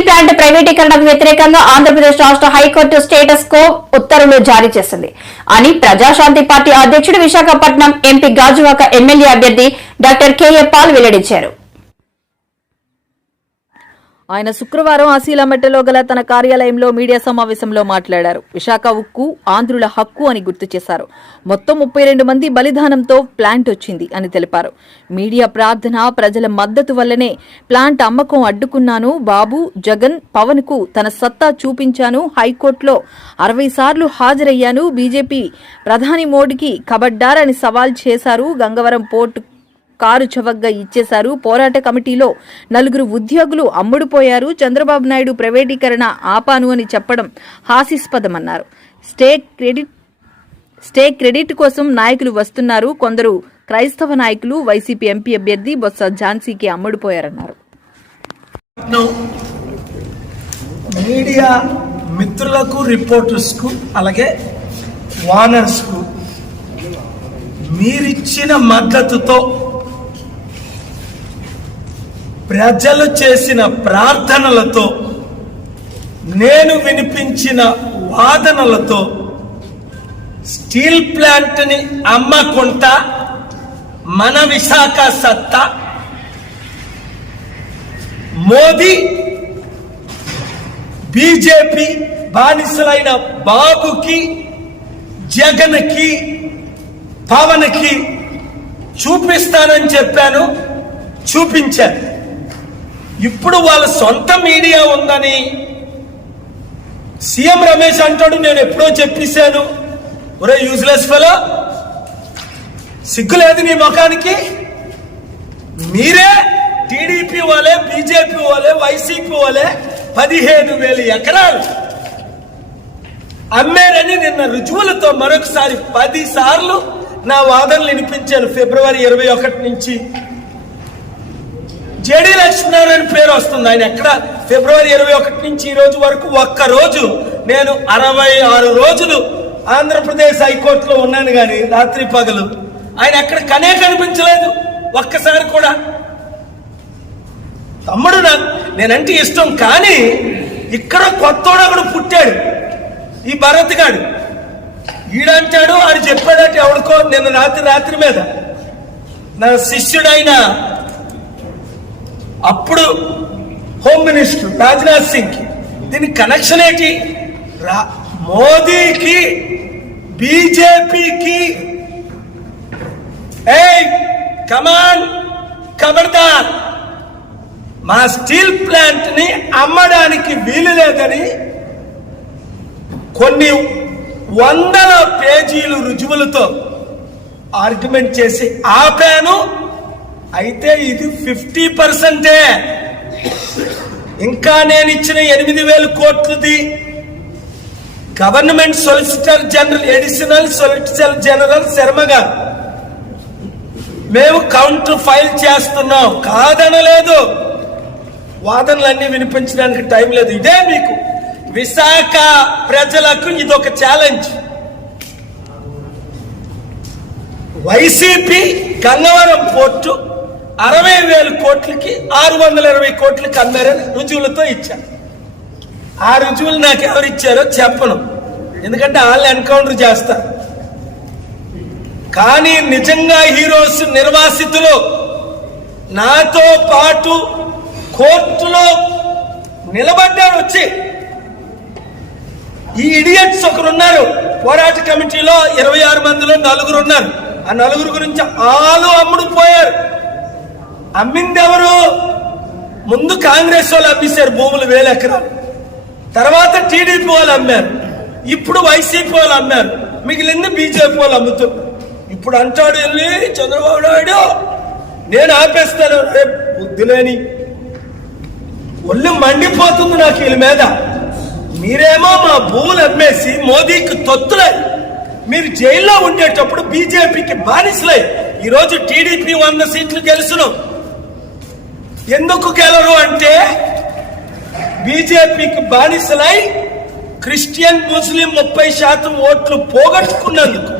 Steel plant ప్రైవేటీకరణకు వ్యతిరేకంగా ఆంధ్రప్రదేశ్ రాష్ట్ర హైకోర్టు స్టేటస్ కో ఉత్తర్వులు జారీ చేసింది అని ప్రజాశాంతి పార్టీ అధ్యక్షుడు విశాఖపట్నం ఎంపీ గాజువాక ఎమ్మెల్యే అభ్యర్థి డాక్టర్ కెఏ పాల్ వెల్లడించారు. ఆయన శుక్రవారం ఆశీలమెట్టలో గల తన కార్యాలయంలో మీడియా సమావేశంలో మాట్లాడారు. విశాఖ ఉక్కు ఆంధ్రుల హక్కు అని గుర్తు చేశారు. మొత్తం 32 మంది బలిదానంతో ప్లాంట్ వచ్చింది అని తెలిపారు. మీడియా ప్రార్థన, ప్రజల మద్దతు వల్లనే ప్లాంట్ అమ్మకం అడ్డుకున్నాను. బాబు, జగన్, పవన్ కు తన సత్తా చూపించాను. హైకోర్టులో 60 సార్లు హాజరయ్యాను. బీజేపీ ప్రధాని మోడీకి కబడ్డార్ అని సవాల్ చేశారు. గంగవరం పోర్టు కారు చవకగా ఇచ్చేశారు. పోరాట కమిటీలో 4 ఉద్యోగులు అమ్ముడుపోయారు. చంద్రబాబు నాయుడు ప్రైవేటీకరణ ఆపాను అని చెప్పడం హాస్యాస్పదమన్నారు. స్టే క్రెడిట్ కోసం నాయకులు వస్తున్నారు. కొందరు క్రైస్తవ నాయకులు వైసీపీ ఎంపీ అభ్యర్థి బొత్స ఝాన్సీకి అమ్ముడుపోయారన్నారు. మీడియా మిత్రులకు, రిపోర్టర్స్ కు, అలాగే వానర్స్ కు మీరిచ్చిన మద్దతుతో, ప్రజలు చేసిన ప్రార్థనలతో, నేను వినిపించిన వాదనలతో స్టీల్ ప్లాంట్ ని అమ్మకుంటా మన విశాఖ సత్తా మోదీ, బీజేపీ బానిసలైన బాబుకి, జగన్కి, పవన్కి చూపిస్తానని చెప్పాను, చూపించాను. ఇప్పుడు వాళ్ళ సొంత మీడియా ఉందని సీఎం రమేష్ అంటాడు, నేను ఎప్పుడో చెప్పేశాను. ఒరే యూజ్లెస్ ఫెలో, సిగ్గులేదు నీ ముఖానికి? మీరే టీడీపీ వాళ్ళే, బీజేపీ వాళ్ళే, వైసీపీ వాళ్ళే 15,000 ఎకరాలు అమ్మారని నిన్న రుజువులతో మరొకసారి 10 సార్లు నా వాదనలు వినిపించాను. ఫిబ్రవరి 21 నుంచి జేడీ లక్ష్మీనారాయణ పేరు వస్తుంది. ఆయన ఎక్కడ ఫిబ్రవరి 21 నుంచి ఈ రోజు వరకు ఒక్కరోజు నేను 66 రోజులు ఆంధ్రప్రదేశ్ హైకోర్టులో ఉన్నాను, కానీ రాత్రి పగలు ఆయన ఎక్కడ కనే కనిపించలేదు ఒక్కసారి కూడా. తమ్ముడు నేనంటే ఇష్టం, కానీ ఇక్కడ కొత్తోడు ఒకడు పుట్టాడు, ఈ భరత్ గాడు. ఈడంటాడు, ఆడు చెప్పాడట ఎవడికో నిన్న రాత్రి మీద నా శిష్యుడైన అప్పుడు హోమ్ మినిస్టర్ రాజ్నాథ్ సింగ్ కి. దీనికి కనెక్షన్ ఏంటి? మోదీకి, బీజేపీకి కమాన్ ఖబర్దార్, మా స్టీల్ ప్లాంట్ ని అమ్మడానికి వీలు లేదని కొన్ని 100 పేజీలు రుజువులతో ఆర్గ్యుమెంట్ చేసి ఆపాను. అయితే ఇది 50%. ఇంకా నేను ఇచ్చిన 8,000 కోట్లది government solicitor general, additional solicitor general Sharma garu, మేము కౌంటర్ ఫైల్ చేస్తున్నాం. కాదనలేదు, వాదనలన్నీ వినిపించడానికి టైం లేదు. ఇదే మీకు విశాఖ ప్రజలకు ఇదొక ఛాలెంజ్. వైసీపీ గంగవరం పోర్టు 60,000 కోట్లకి 620 కోట్లకి అమ్మారని రుజువులతో ఇచ్చారు. ఆ రుజువులు నాకు ఎవరు ఇచ్చారో చెప్పను, ఎందుకంటే వాళ్ళు ఎన్కౌంటర్ చేస్తారు. కానీ నిజంగా హీరోస్ నిర్వాసితులు నాతో పాటు కోర్టులో నిలబడ్డారు. వచ్చి ఈ ఇడియట్స్ ఒకరున్నారు, పోరాట కమిటీలో 26 మందిలో 4 ఉన్నారు. ఆ 4 గురించి ఆలు అమ్ముడు పోయారు. అమ్మింది ఎవరు? ముందు కాంగ్రెస్ వాళ్ళు అమ్మేశారు భూములు 1000 ఎకరాలు, తర్వాత టీడీపీ వాళ్ళు అమ్మారు, ఇప్పుడు వైసీపీ వాళ్ళు అమ్మారు, మిగిలింది బీజేపీ వాళ్ళు అమ్ముతున్నారు. ఇప్పుడు అంటాడు వెళ్ళి చంద్రబాబు నాయుడు, నేను ఆపేస్తాను. రేపు బుద్ధిలేని ఒళ్ళు మండిపోతుంది నాకు వీళ్ళ మీద. మీరేమో మా భూములు అమ్మేసి మోదీకి తొత్తులై, మీరు జైల్లో ఉండేటప్పుడు బీజేపీకి బానిసలై, ఈరోజు టీడీపీ 100 సీట్లు గెలుచును. ఎందుకు గెలరు అంటే బీజేపీకి బానిసలై క్రిస్టియన్, ముస్లిం 30% ఓట్లు పోగొట్టుకున్నందుకు.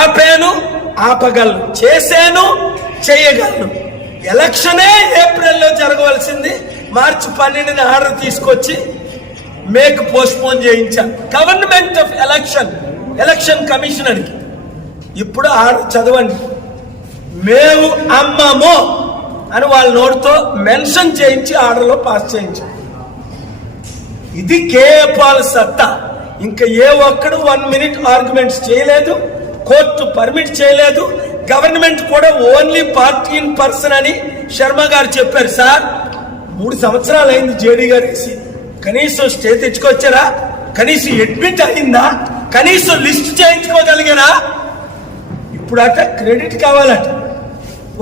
ఆపాను, ఆపగలను, చేశాను, చేయగలను. ఎలక్షనే ఏప్రిల్లో జరగవలసింది మార్చి 12న ఆర్డర్ తీసుకొచ్చి మేకు పోస్ట్పోన్ చేయించాను గవర్నమెంట్ ఆఫ్ ఎలక్షన్ కమిషనర్కి. ఇప్పుడు ఆర్డర్ చదవండి. మేము అమ్మము అని వాళ్ళ నోటితో మెన్షన్ చేయించి ఆర్డర్లో పాస్ చేయించాం. ఇది కేఏ పాల్ సత్తా. ఇంకా ఏ ఒక్కడు 1 minute ఆర్గ్యుమెంట్స్ చేయలేదు, కోర్టు పర్మిట్ చేయలేదు. గవర్నమెంట్ కూడా ఓన్లీ పార్టీ ఇన్ పర్సన్ అని శర్మ గారు చెప్పారు. సార్ 3 సంవత్సరాలు అయింది జేడీ గారు వేసి, కనీసం స్టే తెచ్చుకొచ్చారా? కనీసం అడ్మిట్ అయిందా? కనీసం లిస్ట్ చేయించుకోగలిగారా? ఇప్పుడు అట క్రెడిట్ కావాలట.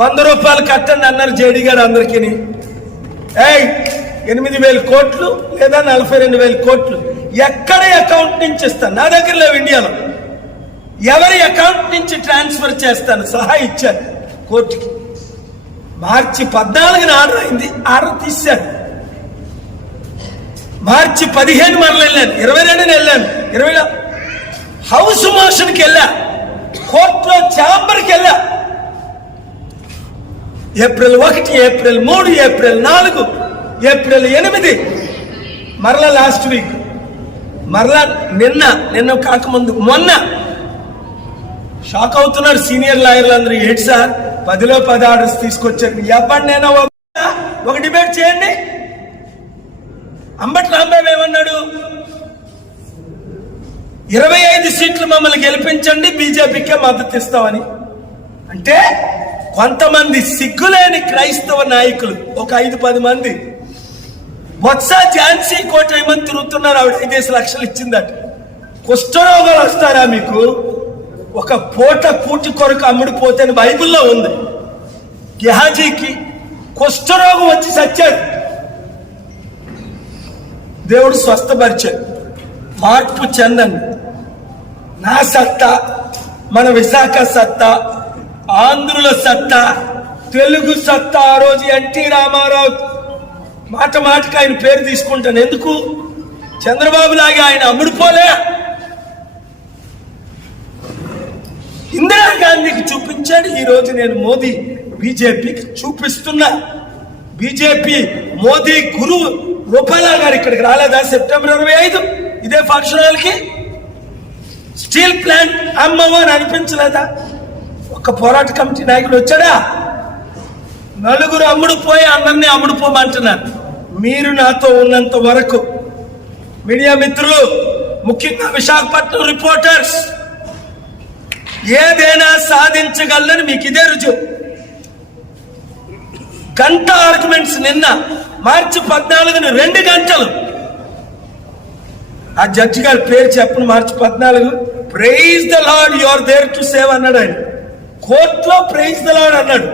100 రూపాయలు కట్టండి అన్నారు జేడీ గారు అందరికీ. 8,000 కోట్లు లేదా 42,000 కోట్లు ఎక్కడ అకౌంట్ నుంచి ఇస్తాను? నా దగ్గర లేవు ఇండియాలో. ఎవరి అకౌంట్ నుంచి ట్రాన్స్ఫర్ చేస్తాను సహా ఇచ్చాను కోర్టుకి. మార్చి 14న ఆర్డర్ అయింది, ఆర్డర్ తీశాను. మార్చి 15 మరల వెళ్ళాను, 22న వెళ్ళాను, 20 హౌస్ మోషన్కి వెళ్ళా, కోర్టులో ఛాంబర్కి వెళ్ళా. ఏప్రిల్ 1, ఏప్రిల్ 3, ఏప్రిల్ 4, ఏప్రిల్ 8, మరలా లాస్ట్ వీక్, మరలా నిన్న కాకముందు మొన్న. షాక్ అవుతున్నారు సీనియర్ లాయర్లు అందరూ. ఏంటి సార్ 10లో 10 ఆర్డర్స్ తీసుకొచ్చారు? ఎవరినైనా ఒక డిబేట్ చేయండి. అంబటి రాంబాబు ఏమన్నాడు? 25 సీట్లు మమ్మల్ని గెలిపించండి, బీజేపీకే మద్దతు ఇస్తామని. అంటే కొంతమంది సిగ్గులేని క్రైస్తవ నాయకులు ఒక 5-10 మంది బొత్స ఝాన్సీ కోట ఏమని తిరుగుతున్నారు. ఆవిడ 5 లక్షలు ఇచ్చిందట. కుష్ఠరోగాలు వస్తారా మీకు? ఒక పూట కూటి కొరకు అమ్ముడిపోతే బైబిల్లో ఉంది. గెహాజీకి కుష్ఠరోగం వచ్చి చచ్చాడు, దేవుడు స్వస్థపరిచాడు. మార్పు చెందండి. నా సత్తా, మన విశాఖ సత్తా, ఆంధ్రుల సత్తా, తెలుగు సత్తా. ఆ రోజు ఎన్టీ రామారావు మాట మాటకి ఆయన పేరు తీసుకుంటాను. ఎందుకు? చంద్రబాబు లాగా ఆయన అమ్ముడుపోలే. ఇందిరాగాంధీకి చూపించాడు. ఈ రోజు నేను మోదీ బీజేపీకి చూపిస్తున్నా. బీజేపీ మోదీ గురువు రూపాలా గారు ఇక్కడికి రాలేదా సెప్టెంబర్ 25 ఇదే ఫంక్షన్ హాల్కి? స్టీల్ ప్లాంట్ అమ్మవా అని అనిపించలేదా? ఒక పోరాట కమిటీ నాయకుడు వచ్చాడా? 4 అమ్ముడు పోయి అందరినీ అమ్ముడుపోమంటున్నారు. మీరు నాతో ఉన్నంత వరకు మీడియా మిత్రులు, ముఖ్యంగా విశాఖపట్నం రిపోర్టర్స్, ఏదైనా సాధించగలరని మీకు ఇదే రుజువు. గంట ఆర్గ్యుమెంట్స్ నిన్న మార్చి 14న 2 గంటలు. ఆ జడ్జి గారి పేరు చెప్పను. March 14 praise the lord, you are there to save అన్నాడు ఆయన. కోర్టులో ప్రైజ్ ద లార్డ్ అన్నాడు.